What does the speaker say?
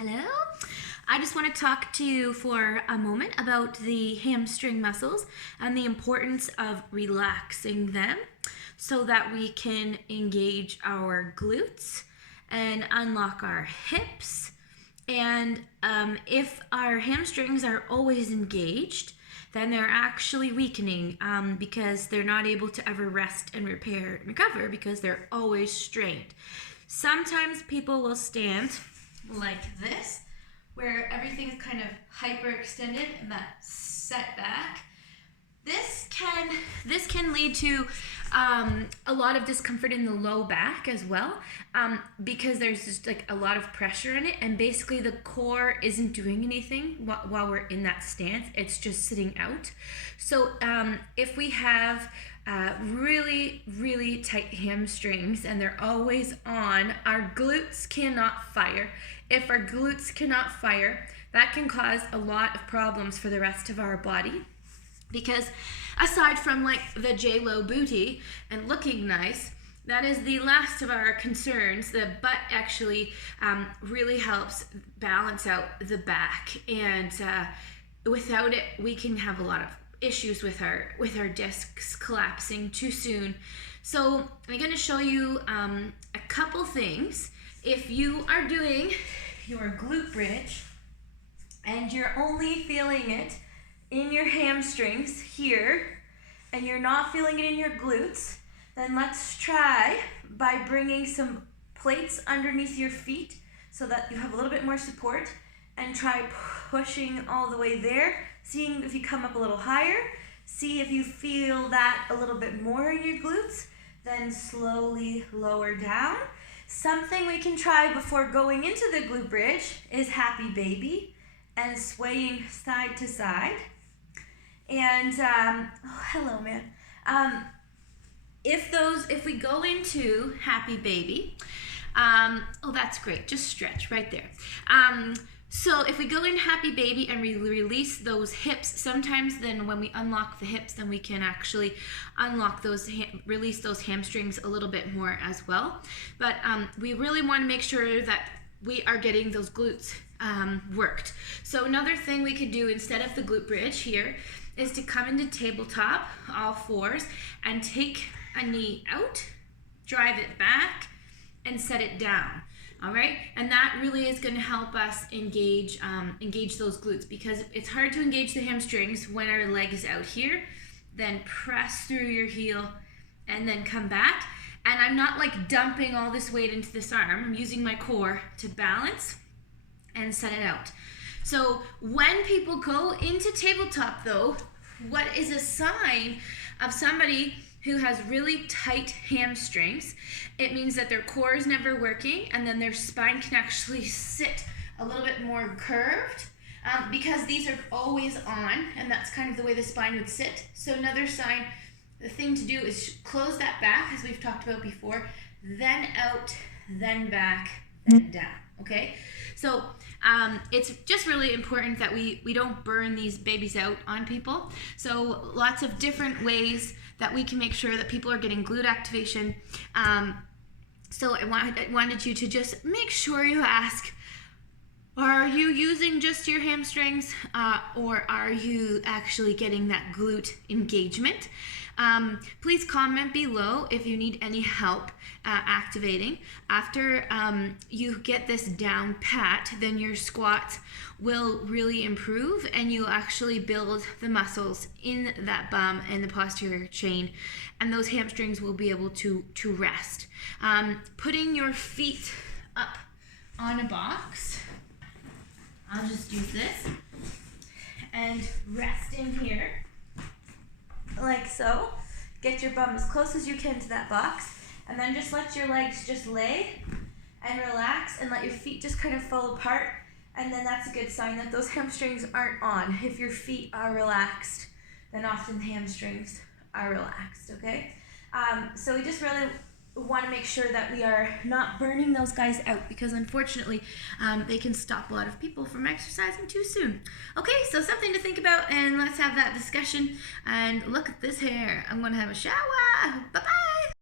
Hello. I just want to talk to you for a moment about the hamstring muscles and the importance of relaxing them so that we can engage our glutes and unlock our hips. And if our hamstrings are always engaged, then they're actually weakening because they're not able to ever rest and repair and recover because they're always strained. Sometimes people will stand like this, where everything is kind of hyperextended and that set back. This can lead to a lot of discomfort in the low back as well, because there's just like a lot of pressure in it, and basically the core isn't doing anything while we're in that stance. It's just sitting out. So if we have really tight hamstrings and they're always on, our glutes cannot fire. If our glutes cannot fire, that can cause a lot of problems for the rest of our body. Because aside from like the J-Lo booty and looking nice, that is the last of our concerns. The butt actually really helps balance out the back, and without it, we can have a lot of issues with our discs collapsing too soon. So I'm going to show you a couple things. If you are doing your glute bridge and you're only feeling it in your hamstrings here, and you're not feeling it in your glutes, then let's try by bringing some plates underneath your feet so that you have a little bit more support, and try pushing all the way there, seeing if you come up a little higher. See if you feel that a little bit more in your glutes, then slowly lower down. Something we can try before going into the glute bridge is happy baby and swaying side to side. And oh, hello, man. If we go into happy baby, oh, that's great. Just stretch right there. So if we go in happy baby and we release those hips, sometimes then when we unlock the hips, then we can actually unlock those, release those hamstrings a little bit more as well. But we really want to make sure that we are getting those glutes worked. So another thing we could do instead of the glute bridge here is to come into tabletop, all fours, and take a knee out, drive it back, and set it down. All right, and that really is going to help us engage those glutes, because it's hard to engage the hamstrings when our leg is out here. Then press through your heel and then come back. And I'm not like dumping all this weight into this arm. I'm using my core to balance and set it out. So when people go into tabletop though, what is a sign of somebody who has really tight hamstrings? It means that their core is never working, and then their spine can actually sit a little bit more curved, because these are always on, and that's kind of the way the spine would sit. So another sign, the thing to do is close that back, as we've talked about before, then out, then back, then down, okay? So it's just really important that we don't burn these babies out on people. So lots of different ways that we can make sure that people are getting glute activation. So I wanted you to just make sure you ask, are you using just your hamstrings, or are you actually getting that glute engagement? Please comment below if you need any help activating. After you get this down pat, then your squats will really improve, and you'll actually build the muscles in that bum and the posterior chain, and those hamstrings will be able to rest. Putting your feet up on a box, I'll just use this, and rest in here like so. Get your bum as close as you can to that box, and then just let your legs just lay and relax, and let your feet just kind of fall apart, and then that's a good sign that those hamstrings aren't on. If your feet are relaxed, then often the hamstrings are relaxed, okay? So we just really want to make sure that we are not burning those guys out, because unfortunately they can stop a lot of people from exercising too soon. Okay, so something to think about, and let's have that discussion. And look at this hair. I'm going to have a shower. Bye-bye.